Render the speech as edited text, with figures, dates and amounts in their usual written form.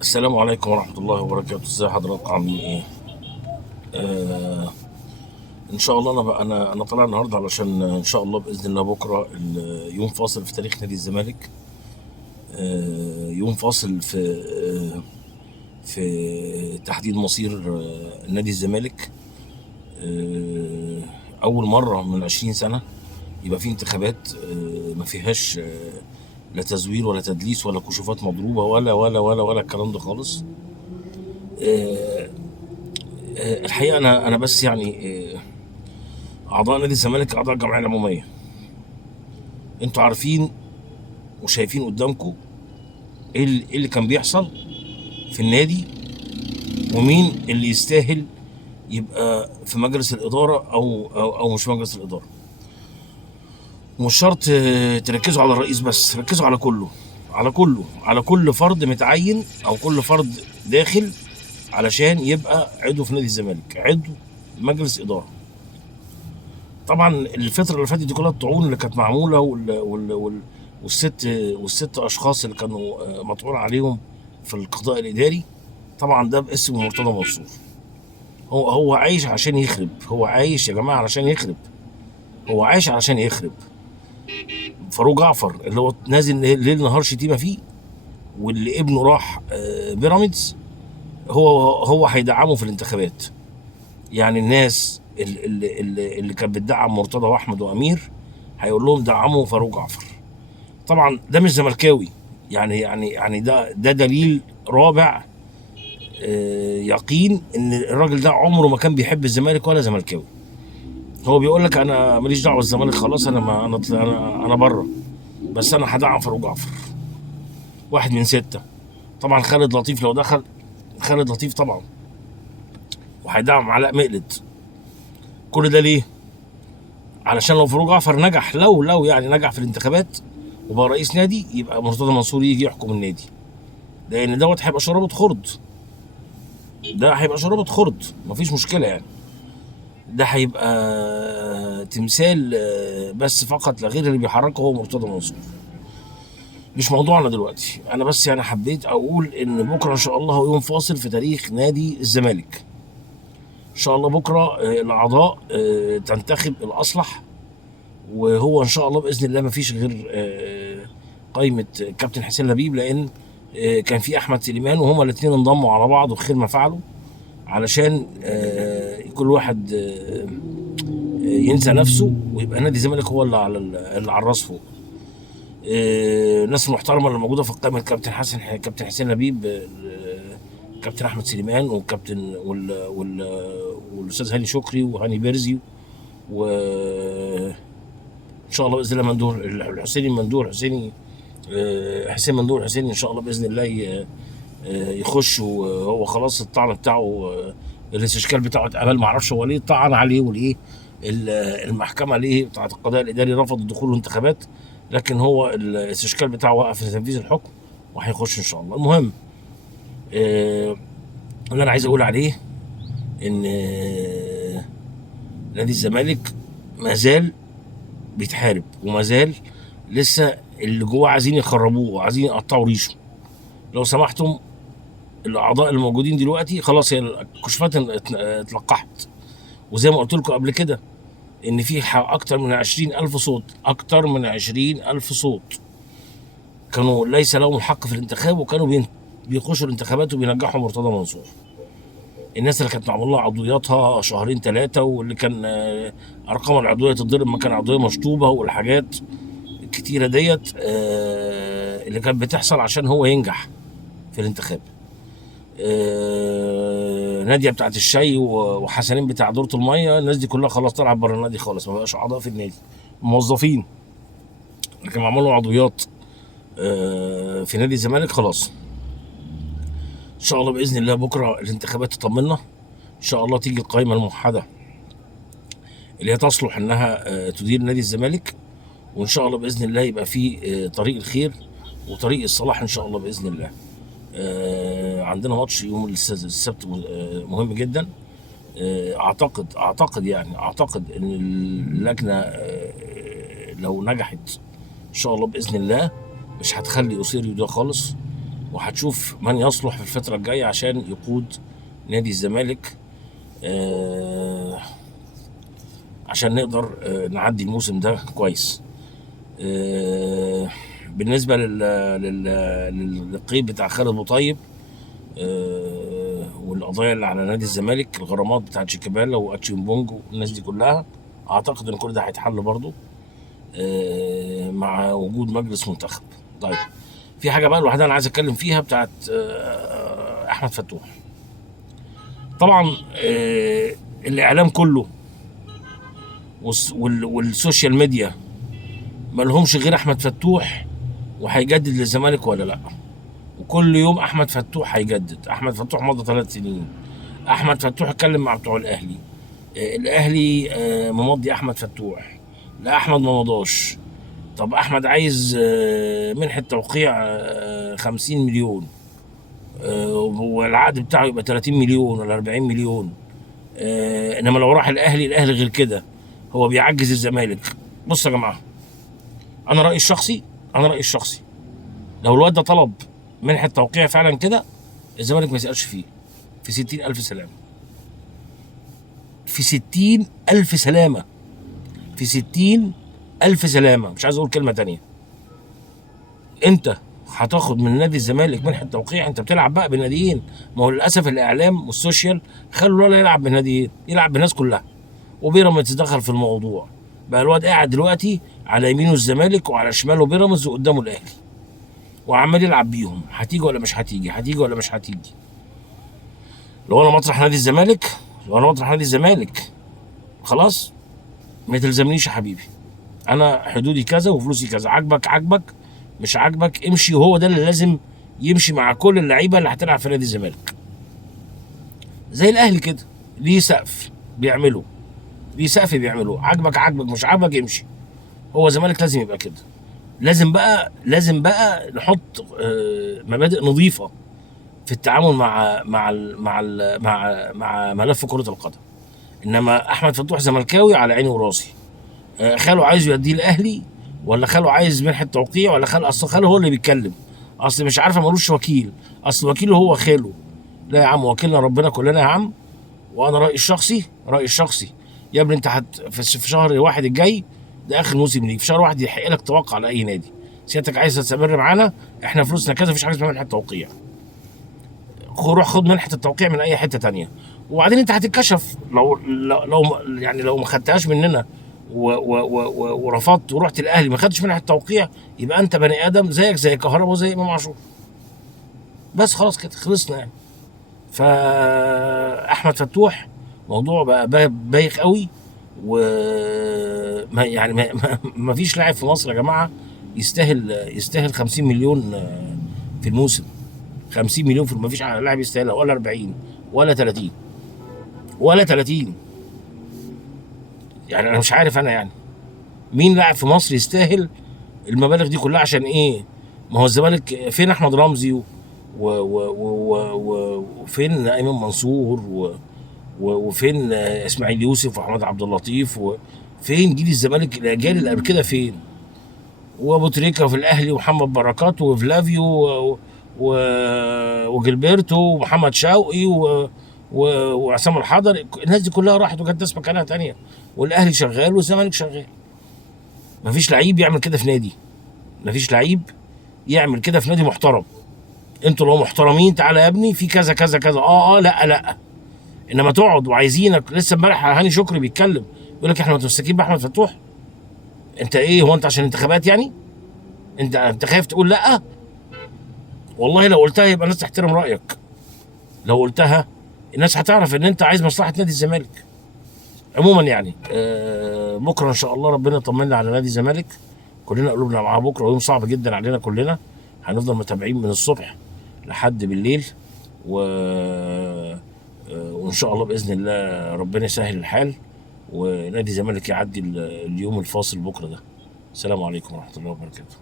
السلام عليكم ورحمة الله وبركاته. ازي حضراتكم عاملين ايه؟ آه ان شاء الله انا طالع النهارده علشان ان شاء الله باذن الله بكره يوم فاصل في تاريخ نادي الزمالك. يوم فاصل في تحديد مصير نادي الزمالك. آه اول مرة من 20 سنة يبقى في انتخابات ما فيهاش لا تزوير ولا تدليس ولا كشوفات مضروبة ولا الكلام ده خالص. آه الحقيقة أنا بس يعني أعضاء نادي الزمالك أعضاء الجمعية العمومية، أنتوا عارفين وشايفين قدامكم إيه اللي كان بيحصل في النادي، ومين اللي يستاهل يبقى في مجلس الإدارة أو مش مجلس الإدارة. ومش شرط تركزوا على الرئيس بس، ركزوا على كله، على كل فرد متعين أو كل فرد داخل علشان يبقى عضو في نادي الزمالك، عضو مجلس إدارة. طبعا الفترة اللي فاتت دي كلها الطعون اللي كانت معمولة والست أشخاص اللي كانوا مطعون عليهم في القضاء الإداري، طبعا ده باسم مرتضى منصور. هو عايش عشان يخرب، هو عايش يا جماعة علشان يخرب، هو عايش علشان يخرب. فاروق جعفر اللي هو نازل ليل نهار شتيمة فيه، واللي ابنه راح بيراميدز، هو هيدعمه في الانتخابات. يعني الناس اللي كانت بتدعم مرتضى واحمد وامير هيقول لهم دعموا فاروق جعفر. طبعا ده مش زملكاوي، يعني ده دليل رابع يقين ان الراجل ده عمره ما كان بيحب الزمالك ولا زملكاوي. هو بيقول لك انا ماليش دعوه بالزمالك خلاص، انا ما انا بره، بس انا هدعم فاروق جعفر. واحد من ستة. طبعا خالد لطيف لو دخل، خالد لطيف طبعا، وهيدعم علاء مقلد. كل ده ليه؟ علشان لو فاروق جعفر نجح، لو يعني نجح في الانتخابات وبقى رئيس نادي، يبقى مرتضى منصور يجي يحكم النادي، لان دوت هيبقى شرابة خرد. ده هيبقى شرابة خرد، مفيش مشكلة يعني. ده هيبقى تمثال بس فقط لا غير، اللي بيحركه هو مرتضى منصور. مش موضوعنا دلوقتي، انا بس يعني حبيت اقول ان بكره ان شاء الله هو يوم فاصل في تاريخ نادي الزمالك. ان شاء الله بكره الاعضاء تنتخب الاصلح، وهو ان شاء الله باذن الله مفيش غير قائمه كابتن حسين لبيب، لان كان في احمد سليمان، وهما الاثنين انضموا على بعض وخير ما فعلوا، علشان كل واحد ينسى نفسه ويبقى نادي الزمالك هو اللي على الراس فوق. الناس المحترمه اللي موجوده في القائمه كابتن حسين لبيب، كابتن احمد سليمان، والكابتن والاستاذ هاني شكري وهاني بيرزي، وان شاء الله باذن الله مندوب حسين مندوب الحسيني ان شاء الله باذن الله يخش. وهو خلاص الطعن بتاعه الاستشكال بتاعه اتقبل، ما اعرفش هو ليه طعن عليه وليه المحكمه ليه بتاعه القضاء الاداري رفضت دخول الانتخابات، لكن هو الاستشكال بتاعه وقف في تنفيذ الحكم وهيخش ان شاء الله. المهم اللي انا عايز اقول عليه ان نادي الزمالك ما زال بيتحارب، وما زال لسه اللي جوه عايزين يخربوه وعايزين يقطعوا ريشه. لو سمحتم الاعضاء الموجودين دلوقتي خلاص، هي الكشوفات اتلقحت، وزي ما قلت لكم قبل كده ان في اكتر من 20,000 صوت، اكتر من 20,000 صوت كانوا ليس لهم الحق في الانتخاب، وكانوا بيخشوا الانتخابات وبينجحوا مرتضى منصور. الناس اللي كانت معمول لها عضوياتها شهرين ثلاثه، واللي كان ارقام العضويه تتضرب مكان عضويه مشطوبه، والحاجات الكتيره ديت اللي كانت بتحصل عشان هو ينجح في الانتخاب. ناديه بتاعت الشاي وحسنين بتاع دورة الميه، الناس دي كلها خلاص طلعت بره النادي خالص، ما بقاش اعضاء في النادي، موظفين. لكن معمول له عضويات في نادي الزمالك خلاص. ان شاء الله باذن الله بكره الانتخابات تطمنا، ان شاء الله تيجي القائمه الموحده اللي هي تصلح انها تدير نادي الزمالك، وان شاء الله باذن الله يبقى في طريق الخير وطريق الصلاح ان شاا الله باذن الله. عندنا ماتش يوم السبت مهم جدا. اعتقد ان اللجنه لو نجحت ان شاء الله باذن الله مش هتخلي اوسيريو ده خالص، وهتشوف من يصلح في الفتره الجايه عشان يقود نادي الزمالك، عشان نقدر نعدي الموسم ده كويس. بالنسبه للقيد بتاع خالد ابو طيب، والقضايا اللي على نادي الزمالك، الغرامات بتاعت شيكابالا واتشيمبونج والناس دي كلها، اعتقد ان كل ده هيتحل برضه مع وجود مجلس منتخب. طيب، في حاجه بقى الوحيده انا عايز اتكلم فيها بتاعت احمد فتوح. طبعا الاعلام كله والسوشيال ميديا ما لهمش غير احمد فتوح وهيجدد للزمالك ولا لا، وكل يوم احمد فتوح هيجدد. احمد فتوح مضى 3 سنين. احمد فتوح اتكلم مع بتوع الاهلي، الاهلي ممضي احمد فتوح، لا احمد ما مضاش. طب احمد عايز منحة توقيع 50 مليون، والعقد بتاعه يبقى 30 مليون ولا 40 مليون. انما لو راح الاهلي غير كده، هو بيعجز الزمالك. بص يا جماعه، انا رايي الشخصي لو الواد ده طلب منحة توقيع فعلا كده، الزمالك ما يسالش فيه في 60,000 سلامه، في 60,000 سلامه، في 60,000 سلامه، مش عايز اقول كلمه تانية. انت هتاخد من نادي الزمالك منحة توقيع؟ انت بتلعب بقى بناديين. ما هو للاسف الاعلام والسوشيال خلوا ولا يلعب بناديين، يلعب بالناس كلها، وبيراميدز دخل في الموضوع. بقى الواد قاعد دلوقتي على يمينه الزمالك وعلى شماله بيراميدز وقدامه الاهلي، وعمال يلعب بيهم. هتيجي ولا مش هتيجي؟ هتيجي ولا مش هتيجي؟ لو انا مطرح نادي الزمالك خلاص، ما تلزمنيش يا حبيبي. انا حدودي كذا وفلوسي كذا، عاجبك مش عاجبك امشي. وهو ده اللي لازم يمشي مع كل اللعيبه اللي هتلعب في نادي الزمالك. زي الاهلي كده، ليه سقف بيعمله، عاجبك مش عاجبك امشي. هو الزمالك لازم يبقى كده. لازم بقى نحط مبادئ نظيفه في التعامل مع ملف كره القدم. انما احمد فتوح زملكاوي على عيني وراسي. خاله عايز يوديه الاهلي، ولا خاله عايز منحة توقيع، ولا اصل خاله هو اللي بيتكلم، اصل مش عارفه ملوش وكيل، اصل وكيله هو خاله. لا يا عم، وكيلنا ربنا كلنا يا عم. وانا رايي الشخصي يا ابني، انت في شهر واحد الجاي ده اخر موسم ليك، في شهر واحد يحق لك توقع على اي نادي. سيادتك عايز تستمر معانا، احنا فلوسنا كذا، مفيش حاجه اسمها منحة توقيع. روح خد منحة التوقيع من اي حته تانية. وبعدين انت هتتكشف لو ما خدتهاش مننا ورفضت ورحت الاهلي ما خدتش منحة التوقيع، يبقى انت بني ادم زيك زي كهربا وزي امام عاشور. بس خلاص كده خلصنا يعني. فاحمد فتوح موضوع بقى بايخ قوي، و يعني ما فيش لاعب في مصر يا جماعه يستاهل 50 مليون في الموسم. 50 مليون ما فيش لاعب يستاهلها، ولا 40 ولا 30 ولا 30. يعني انا مش عارف انا يعني مين لاعب في مصر يستاهل المبالغ دي كلها. عشان ايه؟ ما هو الزمالك فين احمد رمزي وفين ايمن منصور وفين اسماعيل يوسف واحمد عبد اللطيف، وفين جيل الزمالك الاجيال اللي قبل كده فين؟ وابو تريكه في الاهلي ومحمد بركات وفلافيو وجilberto ومحمد شوقي وعصام الحضري. الناس دي كلها راحت وجت ناس مكانها تانية، والاهلي شغال والزمالك شغال. مفيش لعيب يعمل كده في نادي، محترم. انتوا لو محترمين تعالى يا ابني في كذا كذا كذا، لا. انما تقعد وعايزينك. لسه امبارح هاني شكري بيتكلم يقول لك احنا متمسكين باحمد فتوح. انت ايه؟ هو انت عشان انتخابات يعني؟ انت خايف تقول لا؟ والله لو قلتها يبقى الناس تحترم رايك. لو قلتها الناس هتعرف ان انت عايز مصلحه نادي الزمالك. عموما يعني بكره ان شاء الله ربنا يطمنا على نادي الزمالك. كلنا قلوبنا معاه بكره، ويوم صعب جدا علينا كلنا. هنفضل متابعين من الصبح لحد بالليل، وان شاء الله باذن الله ربنا يسهل الحال، ونادي الزمالك يعدي اليوم الفاصل بكره ده. السلام عليكم ورحمه الله وبركاته.